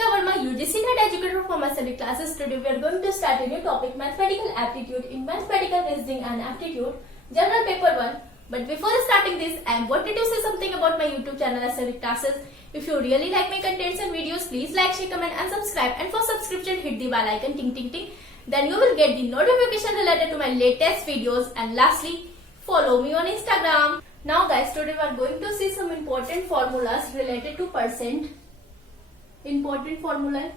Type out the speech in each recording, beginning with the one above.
Ritika Verma, UGC NET educator for my study classes. Today we are going to start a new topic, mathematical aptitude in mathematical reasoning and aptitude, general paper 1. But before starting this, I wanted to say something about my YouTube channel as study classes. If you really like my contents and videos, please like, share, comment and subscribe. And for subscription, hit the bell icon, ting ting ting. Then you will get the notification related to my latest videos. And lastly, follow me on Instagram. Now guys, today we are going to see some important formulas related to percent. Important formula.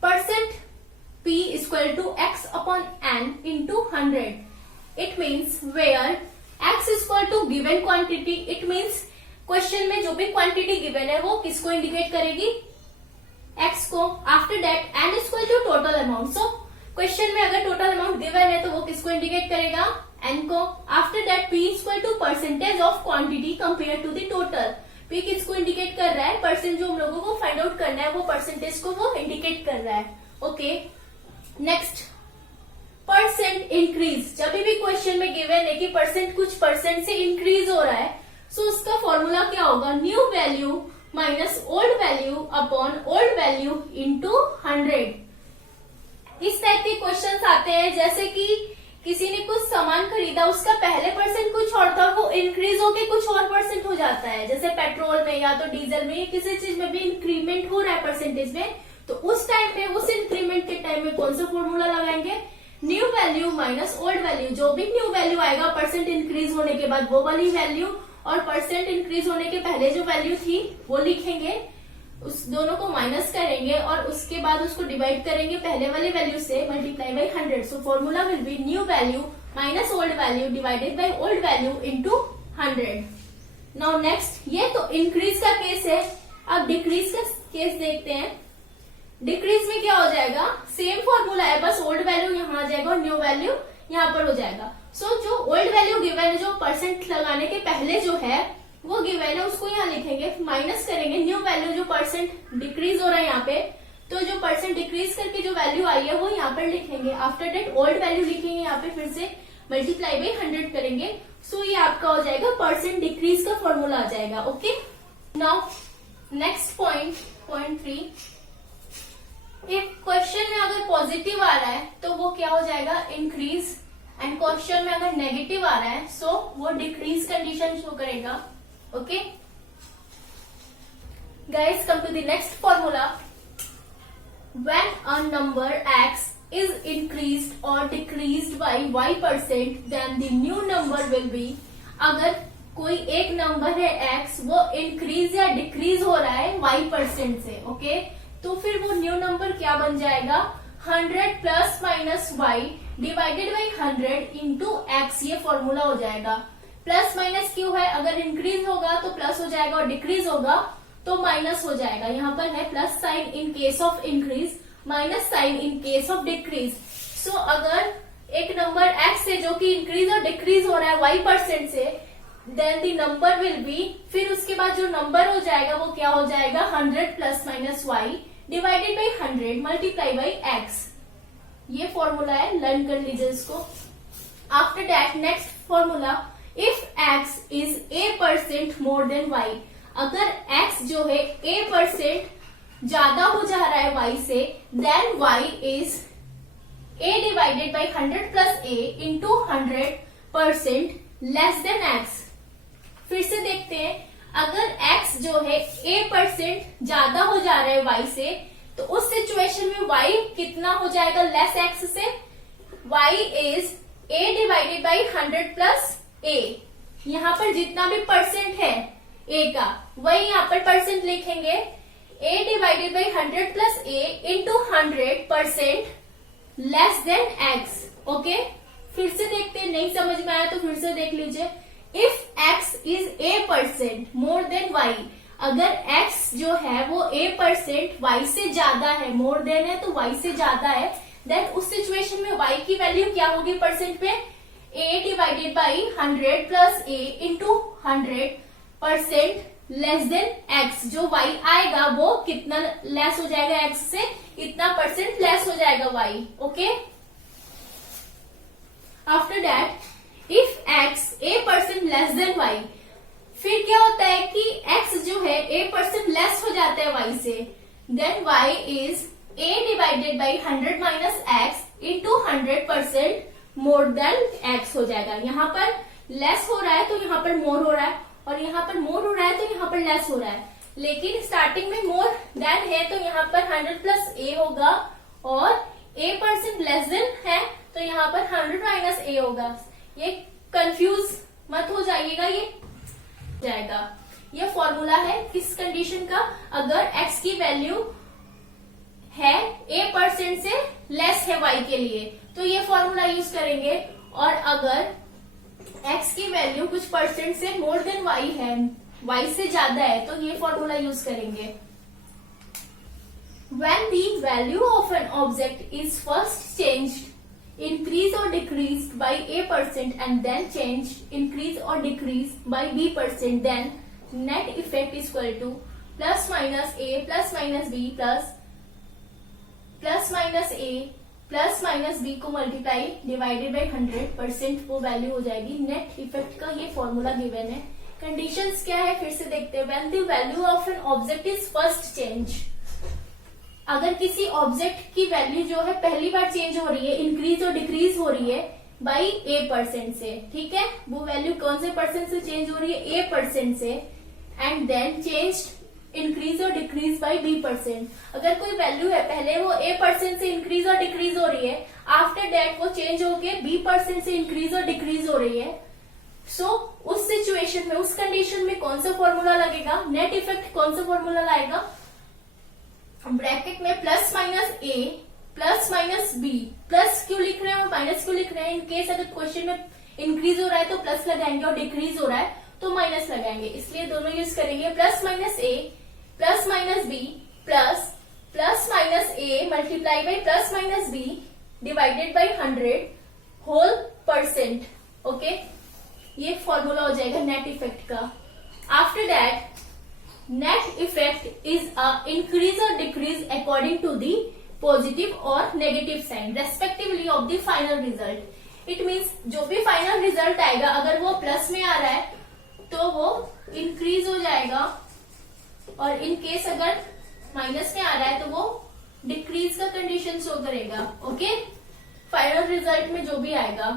Percent P is equal to x upon n into 100. It means where x is equal to given quantity. It means question में जो भी quantity given है वो किसको indicate करेगी, x को. After that n is equal to total amount. So question में अगर टोटल अमाउंट गिवन है तो वो किसको इंडिकेट करेगा, n को. After that p is equal to percentage of quantity compare to the total. p किसको इंडिकेट कर रहा है, परसेंट जो हम लोगों को फाइंड आउट करना है वो परसेंटेज को वो इंडिकेट कर रहा है. Okay, next percent increase. जब भी क्वेश्चन में गिवन है कि परसेंट कुछ परसेंट से इंक्रीज हो रहा है, सो उसका फॉर्मूला क्या होगा, new value minus old value upon old value into 100. इस टाइप के क्वेश्चंस आते हैं जैसे कि किसी ने कुछ सामान खरीदा, उसका पहले परसेंट कुछ और था, वो इंक्रीज होके कुछ और परसेंट हो जाता है. जैसे पेट्रोल में या तो डीजल में या किसी चीज में भी इंक्रीमेंट हो रहा है परसेंटेज में, तो उस टाइम पे उस इंक्रीमेंट के टाइम में कौन सा फॉर्मूला लगाएंगे, new value minus old value. जो भी न्यू वैल्यू आएगा परसेंट इंक्रीज होने के बाद वो वाली वैल्यू, और परसेंट इंक्रीज होने के पहले जो वैल्यू थी वो लिखेंगे, उस दोनों को माइनस करेंगे और उसके बाद उसको डिवाइड करेंगे पहले वाली वैल्यू से, multiply by 100. So formula will be new value minus old value divided by old value into 100. Now next, ये तो इंक्रीज का केस है. अब डिक्रीज का केस देखते हैं. डिक्रीज में क्या हो जाएगा, सेम फॉर्मूला है, बस ओल्ड वैल्यू यहाँ आ जाएगा और न्यू वैल्यू यहाँ पर हो जाएगा. सो जो ओल्ड वैल्यू गिवन है, जो परसेंट लगाने के पहले जो है वो गिवन है, उसको यहाँ लिखेंगे, माइनस करेंगे न्यू वैल्यू जो परसेंट डिक्रीज हो रहा है यहाँ पे, तो जो परसेंट डिक्रीज करके जो वैल्यू आई है वो यहाँ पर लिखेंगे. आफ्टर डेट ओल्ड वैल्यू लिखेंगे, यहाँ पे फिर से मल्टीप्लाई बाई 100 करेंगे. सो ये आपका हो जाएगा परसेंट डिक्रीज का फॉर्मूला आ जाएगा. Okay, now next point, point 3. If question में अगर पॉजिटिव आ रहा है तो वो क्या हो जाएगा, इंक्रीज, एंड क्वेश्चन में अगर नेगेटिव आ रहा है सो वो डिक्रीज कंडीशन शो करेगा. Okay guys, come to the next formula. When a number x is increased or decreased by y%, then the new number will be. अगर कोई एक number है x, वो इंक्रीज या डिक्रीज हो रहा है y% से, ओके, तो फिर वो न्यू नंबर क्या बन जाएगा, 100 plus minus y divided by 100 into x. ये फॉर्मूला हो जाएगा. प्लस माइनस क्यों है, अगर इंक्रीज होगा तो प्लस हो जाएगा और डिक्रीज होगा तो माइनस हो जाएगा. यहाँ पर है plus sign in case of increase, minus sign in case of decrease. So अगर एक नंबर x से जो कि इंक्रीज और डिक्रीज हो रहा है y% से, then the number will be, फिर उसके बाद जो नंबर हो जाएगा वो क्या हो जाएगा, 100 plus minus y divided by 100 multiply by x. ये फॉर्मूला है, लर्न कर लीजिए इसको. After that next formula, if x is a% more than y. अगर x जो है a% ज्यादा हो जा रहा है y से, then y is a divided by 100 plus a into 100% less than x. फिर से देखते हैं, अगर x जो है a% ज्यादा हो जा रहा है y से, तो उस सिचुएशन में y कितना हो जाएगा, लेस x से. y is a divided by 100 plus a. यहाँ पर जितना भी परसेंट है a का, वही यहाँ पर परसेंट लिखेंगे, a divided by 100 plus a into 100% less than x. Okay, फिर से देखते हैं, नहीं समझ में आया तो फिर से देख लीजिए. If x is a% more than y. अगर x जो है वो a% y से ज्यादा है, मोर देन है तो y से ज्यादा है, देन उस सिचुएशन में y की वैल्यू क्या होगी परसेंट पे, a divided by 100 plus a into 100% less than x. जो y आएगा वो कितना लेस हो जाएगा x से, इतना परसेंट लेस हो जाएगा y. Okay, after that if x a% less than y, फिर क्या होता है कि x जो है a% लेस हो जाता है y से, then y is a divided by 100 minus x into 100% more than x हो जाएगा। यहाँ पर लेस हो रहा है तो यहाँ पर मोर हो रहा है, और यहाँ पर मोर हो रहा है तो यहाँ पर लेस हो रहा है, लेकिन स्टार्टिंग में मोर देन है तो यहाँ पर 100 प्लस ए होगा, और a% लेस देन है तो यहाँ पर 100 माइनस ए होगा। ये कंफ्यूज मत हो जाइएगा, ये जाएगा। ये फॉर्मूला है किस कंडीशन का, अगर x की वैल्यू है a% से लेस है y के लिए तो ये फॉर्मूला यूज करेंगे, और अगर x की वैल्यू कुछ परसेंट से मोर देन y है, y से ज्यादा है, तो ये फॉर्मूला यूज करेंगे। When the value of an object is first changed, increased or decreased by a% and then changed, increased or decreased by b%, then net effect is equal to plus minus a plus minus b plus minus a plus minus B को multiply divided by 100%, वो value हो जाएगी। Net effect का ये formula given है। Conditions क्या है फिर से देखते हैं। When the value of an object is first change, अगर किसी ऑब्जेक्ट की वैल्यू जो है पहली बार चेंज हो रही है, इंक्रीज और डिक्रीज हो रही है बाई a% से, ठीक है, वो वैल्यू कौन से परसेंट से चेंज हो रही है, a% से, एंड देन चेंज इंक्रीज और डिक्रीज बाई b%। अगर कोई वैल्यू है पहले वो a% से इंक्रीज और डिक्रीज हो रही है, आफ्टर दैट वो चेंज होके b% से इंक्रीज और डिक्रीज हो रही है, सो उस सिचुएशन में, उस कंडीशन में कौन सा फॉर्मूला लगेगा, नेट इफेक्ट कौन सा फॉर्मूला लाएगा, ब्रैकेट में plus minus A plus minus B. Plus क्यों लिख रहे हैं और माइनस क्यों लिख रहे हैं, इनकेस अगर क्वेश्चन में इंक्रीज हो रहा है तो प्लस लगाएंगे और डिक्रीज हो रहा है तो माइनस लगाएंगे, इसलिए दोनों यूज करेंगे। Plus minus A plus minus B plus plus minus A multiply by plus minus B divided by 100 whole percent. Okay, ये फॉर्मूला हो जाएगा नेट इफेक्ट का। After that net effect is a increase और decrease according to the positive और negative sign respectively of the final result. It means जो भी final result आएगा अगर वो प्लस में आ रहा है तो वो इंक्रीज हो जाएगा, और इन केस अगर माइनस में आ रहा है तो वो डिक्रीज का कंडीशन शो करेगा। ओके, फाइनल रिजल्ट में जो भी आएगा।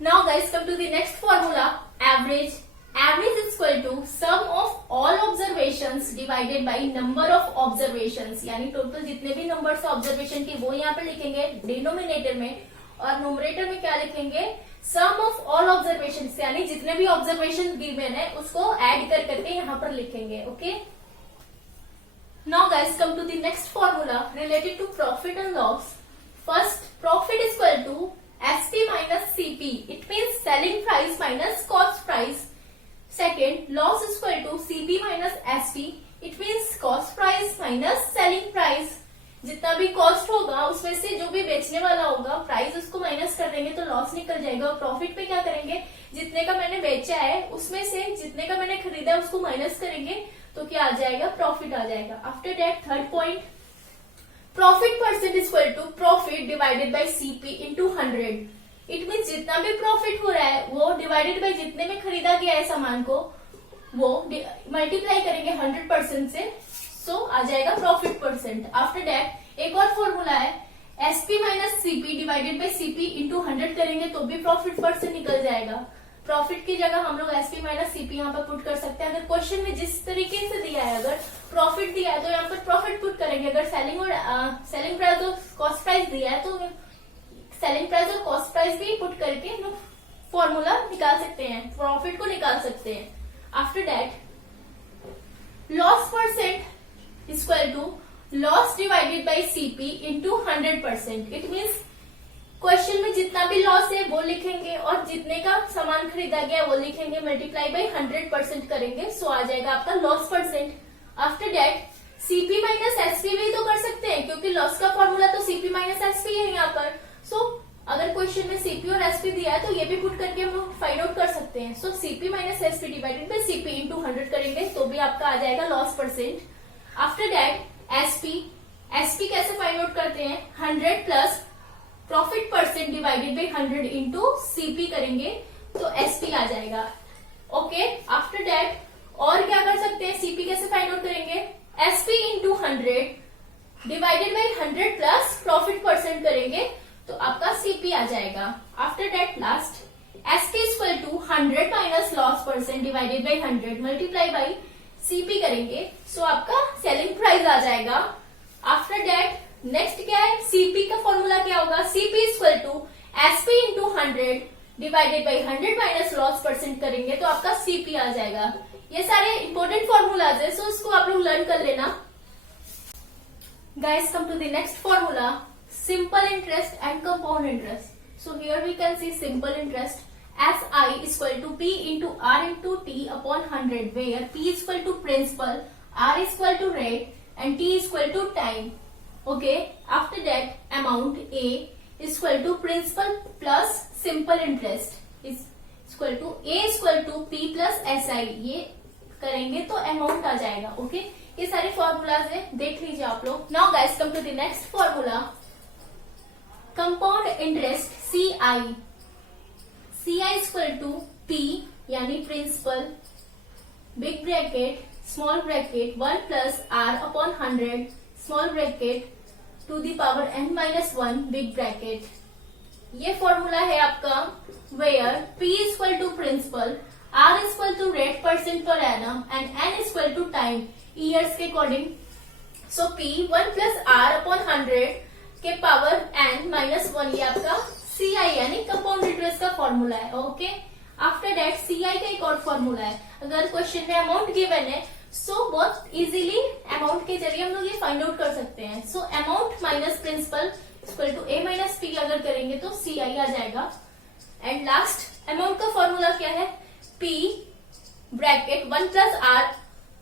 Now guys come to the next formula, average. Average is equal to sum of all observations divided by number of observations, यानी टोटल जितने भी नंबर्स ऑब्जर्वेशन की वो यहाँ पे लिखेंगे डिनोमिनेटर में, और न्यूमरेटर में क्या लिखेंगे, सम ऑफ ऑल ऑब्जर्वेशन, यानी जितने भी ऑब्जर्वेशन गिवन है उसको ऐड कर करके यहाँ पर लिखेंगे। Okay, now guys come to the next formula related to profit and loss. First, profit is equal to SP minus CP, it means selling price minus cost price. Second, loss is equal to CP minus SP. It means cost price minus selling price. जितना भी cost होगा उसमें से जो भी बेचने वाला होगा प्राइस उसको माइनस कर देंगे तो लॉस निकल जाएगा। और प्रॉफिट पे क्या करेंगे, जितने का मैंने बेचा है उसमें से जितने का मैंने खरीदा है उसको माइनस करेंगे तो क्या आ जाएगा, प्रॉफिट आ जाएगा। After that third point, profit percent is equal to profit divided by CP into 100। It means जितना भी प्रॉफिट हो रहा है वो डिवाइडेड बाई जितने में खरीदा गया है सामान को वो मल्टीप्लाई करेंगे 100% से, सो आ जाएगा प्रॉफिट परसेंट। आफ्टर दैट एक और फॉर्मूला है, SP minus CP divided by CP into 100 करेंगे तो भी प्रॉफिट परसेंट निकल जाएगा। प्रॉफिट की जगह हम लोग एसपी माइनस सीपी यहाँ पर पुट कर सकते हैं। अगर क्वेश्चन में जिस तरीके से दिया है, अगर प्रॉफिट दिया है तो यहाँ पर प्रॉफिट पुट करेंगे, अगर सेलिंग और सेलिंग प्राइस और कॉस्ट प्राइस दिया है तो सेलिंग प्राइस और कॉस्ट प्राइस भी पुट करके हम लोग फॉर्मूला निकाल सकते हैं, प्रॉफिट को निकाल सकते हैं। After that loss percent is equal to loss divided by CP into 100%। It means question में जितना भी लॉस है वो लिखेंगे और जितने का सामान खरीदा गया वो लिखेंगे, मल्टीप्लाई बाई 100% करेंगे, सो आ जाएगा आपका loss percent. After that CP minus SP भी तो कर सकते हैं क्योंकि लॉस का फॉर्मूला तो सीपी माइनस एसपी है यहाँ पर। सो अगर क्वेश्चन में सीपी और एसपी दिया है तो ये भी पुट करके हम लोग फाइंड आउट कर सकते हैं। So CP minus SP divided by CP into 100 करेंगे तो भी आपका आ जाएगा loss percent. After that SP कैसे फाइंड आउट करते हैं, 100 plus profit percent divided by 100 into CP करेंगे तो एसपी आ जाएगा। ओके, आफ्टर दैट और क्या कर सकते हैं, सीपी कैसे फाइंड आउट करेंगे, SP into 100 divided by 100 plus profit percent करेंगे तो आपका सीपी आ जाएगा. आफ्टर दैट last SP equal to 100 minus loss percent divided by 100 multiply by CP करेंगे सो आपका सेलिंग प्राइस आ जाएगा. आफ्टर दैट नेक्स्ट क्या है, सीपी का फॉर्मूला क्या होगा, CP equal to SP into 100 divided by 100 minus loss percent करेंगे तो आपका सीपी आ जाएगा. ये सारे इंपॉर्टेंट फॉर्मूलाज है सो इसको आप लोग लर्न कर लेना. Guys, come to the next formula, simple interest and compound interest. So here we can see simple interest as I is equal to P into R into T upon 100 where P is equal to principal, R is equal to rate and T is equal to time. Okay, after that amount A is equal to principal plus simple interest is equal to A is equal to P plus SI. ये करेंगे तो amount आ जाएगा. Okay ये सारे formulas है, देख लीजिए आप लोग. Now guys come to the next formula, compound interest CI. CI equal to P यानी principal big bracket small bracket 1 plus R upon 100 small bracket to the power n minus 1 big bracket. ये formula है आपका where P equal to principal, R is equal to rate percent per annum and N is equal to time years के according. सो P 1 plus R upon 100 के power N minus 1 ये आपका CI यानी compound interest का formula है. Okay after that CI का एक और फॉर्मूला है. अगर क्वेश्चन में अमाउंट गिवन है सो बहुत इजीली अमाउंट के जरिए हम लोग ये फाइंड आउट कर सकते हैं. So amount minus principal equal to A minus P अगर करेंगे तो CI आ जाएगा. एंड लास्ट अमाउंट का फॉर्मूला क्या है, P ब्रैकेट 1 प्लस R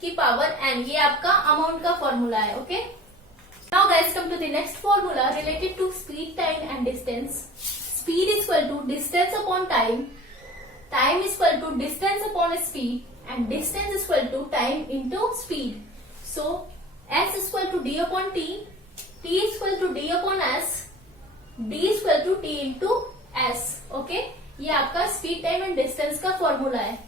की पावर N ये आपका अमाउंट का फॉर्मूला है. Okay now guys come to the next formula related to speed time and distance. Speed is equal to distance upon time, time is equal to distance upon speed and distance is equal to time into speed. So S is equal to D upon T, T is equal to D upon S, D is equal to T into S. Okay ये आपका speed time and distance का formula है.